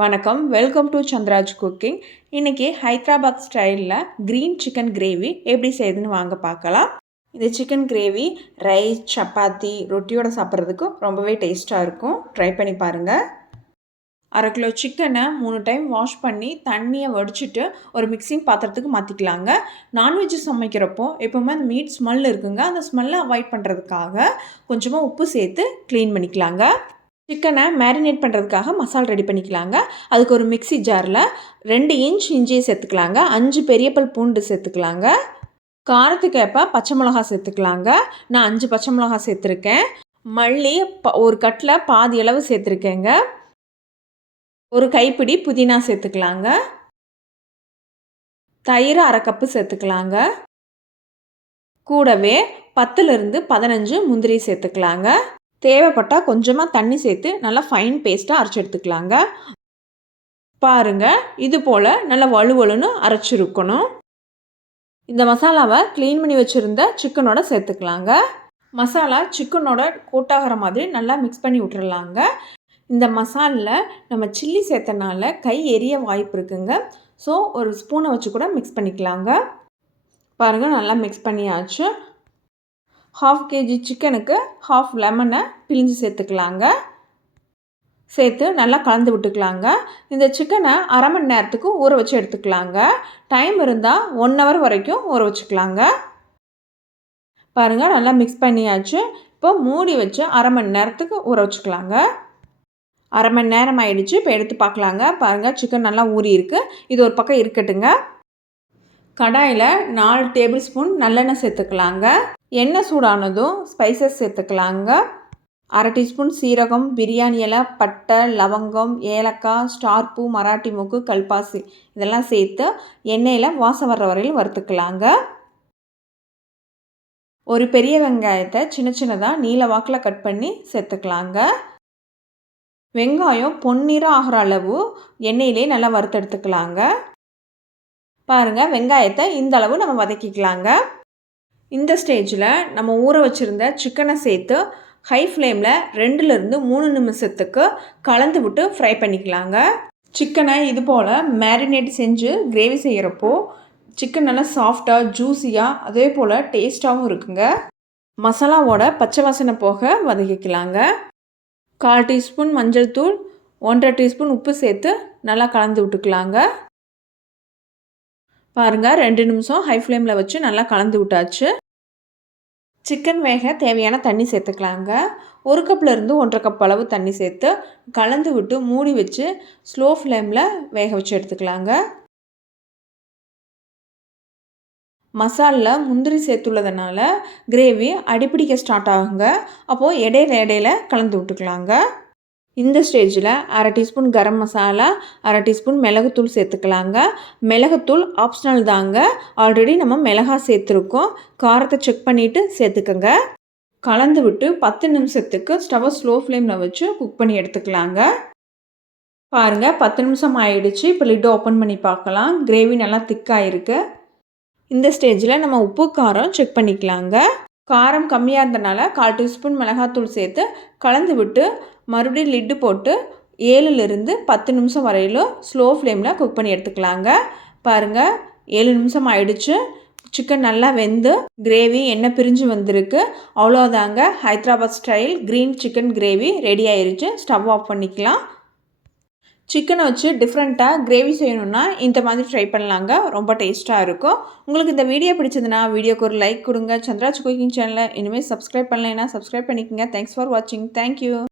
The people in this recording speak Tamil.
வணக்கம், வெல்கம் டு சந்திராஜ் குக்கிங். இன்றைக்கி ஹைதராபாத் ஸ்டைலில் க்ரீன் சிக்கன் கிரேவி எப்படி செய்யுதுன்னு வாங்க பார்க்கலாம். இந்த சிக்கன் கிரேவி ரைஸ், சப்பாத்தி, ரொட்டியோடு சாப்பிட்றதுக்கு ரொம்பவே டேஸ்ட்டாக இருக்கும். ட்ரை பண்ணி பாருங்கள். 1/2 கிலோ சிக்கனை 3 டைம் வாஷ் பண்ணி தண்ணியை வடிச்சிட்டு ஒரு மிக்சிங் பாத்திரத்துக்கு மாற்றிக்கலாங்க. நான்வெஜ் சமைக்கிறப்போ எப்போவுமே அந்த மீட் ஸ்மெல் இருக்குங்க. அந்த ஸ்மெல்லை அவாய்ட் பண்ணுறதுக்காக கொஞ்சமாக உப்பு சேர்த்து க்ளீன் பண்ணிக்கலாங்க. சிக்கனை மேரினேட் பண்ணுறதுக்காக மசாலா ரெடி பண்ணிக்கலாங்க. அதுக்கு ஒரு மிக்ஸி ஜாரில் 2 இன்ச் இஞ்சியை சேர்த்துக்கலாங்க. 5 பெரிய பல் பூண்டு சேர்த்துக்கலாங்க. காரத்துக்கு ஏற்ப பச்சை மிளகா சேர்த்துக்கலாங்க. நான் 5 பச்சை மிளகா சேர்த்துருக்கேன். மல்லி ஒரு கட்டில் பாதி அளவு சேர்த்துருக்கேங்க. ஒரு கைப்பிடி புதினா சேர்த்துக்கலாங்க. தயிர் 1/2 கப்பு சேர்த்துக்கலாங்க. கூடவே 10லிருந்து 15 முந்திரி சேர்த்துக்கலாங்க. தேவைப்பட்டால் கொஞ்சமாக தண்ணி சேர்த்து நல்லா ஃபைன் பேஸ்ட்டாக அரைச்சி எடுத்துக்கலாங்க. பாருங்கள், இது போல் நல்லா வலுவலுன்னு அரைச்சிருக்கணும். இந்த மசாலாவை க்ளீன் பண்ணி வச்சுருந்த சிக்கனோட சேர்த்துக்கலாங்க. மசாலா சிக்கனோட கூட்டாகிற மாதிரி நல்லா மிக்ஸ் பண்ணி விட்டுறலாங்க. இந்த மசாலில் நம்ம சில்லி சேர்த்தனால கை எரிய வாய்ப்பு இருக்குங்க. ஸோ ஒரு ஸ்பூனை வச்சு கூட மிக்ஸ் பண்ணிக்கலாங்க. பாருங்கள், நல்லா மிக்ஸ் பண்ணியாச்சு. 1/2 kg சிக்கனுக்கு 1/2 லெமனை பிழிஞ்சு சேர்த்துக்கலாங்க. சேர்த்து நல்லா கலந்து விட்டுக்கலாங்க. இந்த சிக்கனை 1/2 மணி நேரத்துக்கு ஊற வச்சு எடுத்துக்கலாங்க. டைம் இருந்தால் 1 ஹவர் வரைக்கும் ஊற வச்சுக்கலாங்க. பாருங்கள், நல்லா மிக்ஸ் பண்ணியாச்சு. இப்போ மூடி வச்சு 1/2 மணி நேரத்துக்கு ஊற வச்சுக்கலாங்க. 1/2 மணி நேரம் ஆகிடுச்சு. இப்போ எடுத்து பார்க்கலாங்க. பாருங்கள், சிக்கன் நல்லா ஊறி இருக்குது. இது ஒரு பக்கம் இருக்கட்டுங்க. கடாயில் 4 டேபிள் ஸ்பூன் நல்லெண்ணெய் சேர்த்துக்கலாங்க. எண்ணெய் சூடானதும் ஸ்பைசஸ் சேர்த்துக்கலாங்க. 1/2 டீஸ்பூன் சீரகம், பிரியாணி இலை, பட்டை, லவங்கம், ஏலக்காய், ஸ்டார் பூ, மராட்டி மூக்கு, கல்பாசி இதெல்லாம் சேர்த்து எண்ணெயில் வாசம் வர்ற வரையில் வறுத்துக்கலாங்க. ஒரு பெரிய வெங்காயத்தை சின்ன சின்னதாக நீல வாக்கில் கட் பண்ணி சேர்த்துக்கலாங்க. வெங்காயம் பொன்னிறம் ஆகிற அளவு எண்ணெயிலே நல்லா வறுத்தெடுத்துக்கலாங்க. பாருங்கள், வெங்காயத்தை இந்த அளவு நம்ம வதக்கிக்கலாங்க. இந்த ஸ்டேஜில் நம்ம ஊற வச்சுருந்த சிக்கனை சேர்த்து ஹை ஃப்ளேமில் 2லிருந்து 3 நிமிஷத்துக்கு கலந்து விட்டு ஃப்ரை பண்ணிக்கலாங்க. சிக்கனை இது போல் மேரினேட் செஞ்சு கிரேவி செய்கிறப்போ சிக்கன் நல்லா சாஃப்டாக, ஜூஸியாக, அதே போல் டேஸ்ட்டாகவும் இருக்குங்க. மசாலாவோட பச்சை வாசனை போக வதக்கிக்கலாங்க. 1/4 டீஸ்பூன் மஞ்சள் தூள், 1/2 டீஸ்பூன் உப்பு சேர்த்து நல்லா கலந்து விட்டுக்கலாங்க. பாருங்கள், 2 நிமிஷம் ஹை ஃப்ளேமில் வச்சு நல்லா கலந்து விட்டாச்சு. சிக்கன் வேக தேவையான தண்ணி சேர்த்துக்கலாங்க. 1 கப்லேருந்து 1/2 கப் அளவு தண்ணி சேர்த்து கலந்து விட்டு மூடி வச்சு ஸ்லோ ஃப்ளேமில் வேக வச்சு எடுத்துக்கலாங்க. மசாலில் முந்திரி சேர்த்துள்ளதுனால கிரேவி அடிப்பிடிக்க ஸ்டார்ட் ஆகுங்க. அப்போது இடையில கலந்து விட்டுக்கலாங்க. இந்த ஸ்டேஜில் 1/2 டீஸ்பூன் கரம் மசாலா, 1/2 டீஸ்பூன் மிளகுத்தூள் சேர்த்துக்கலாங்க. மிளகுத்தூள் ஆப்ஷனல் தாங்க. ஆல்ரெடி நம்ம மிளகாய் சேர்த்துருக்கோம். காரத்தை செக் பண்ணிவிட்டு சேர்த்துக்கோங்க. கலந்து விட்டு 10 நிமிஷத்துக்கு ஸ்டவ்வை ஸ்லோ ஃப்ளேமில் வச்சு குக் பண்ணி எடுத்துக்கலாங்க. பாருங்கள், 10 நிமிஷம் ஆகிடுச்சு. இப்போ லிட்டை ஓப்பன் பண்ணி பார்க்கலாம். கிரேவி நல்லா திக்காக இருக்குது. இந்த ஸ்டேஜில் நம்ம உப்பு காரம் செக் பண்ணிக்கலாங்க. காரம் கம்மியாக இருந்தனால 1/4 டீஸ்பூன் மிளகாத்தூள் சேர்த்து கலந்து விட்டு மறுபடியும் லிட்டு போட்டு 7லிருந்து 10 நிமிஷம் வரையிலும் ஸ்லோ ஃப்ளேமில் குக் பண்ணி எடுத்துக்கலாங்க. பாருங்கள், 7 நிமிஷம் ஆயிடுச்சு. சிக்கன் நல்லா வெந்து கிரேவி எண்ணெய் பிரிஞ்சு வந்திருக்கு. அவ்வளோதாங்க, Hyderabad style green chicken gravy ready ஆயிடுச்சு. ஸ்டவ் ஆஃப் பண்ணிக்கலாம். சிக்கனை வச்சு டிஃப்ரெண்ட்டாக கிரேவி செய்யணுன்னா இந்த மாதிரி ட்ரை பண்ணலாங்க. ரொம்ப டேஸ்ட்டாக இருக்கும். உங்களுக்கு இந்த வீடியோ பிடிச்சதுன்னா வீடியோக்கு ஒரு லைக் கொடுங்க. சந்திராஜ் குக்கிங் சேனலை இனிமேல் சப்ஸ்கிரைப் பண்ணலைன்னா சப்ஸ்கிரைப் பண்ணிக்கோங்க. தேங்க்ஸ் ஃபார் வாட்சிங். தேங்க்யூ.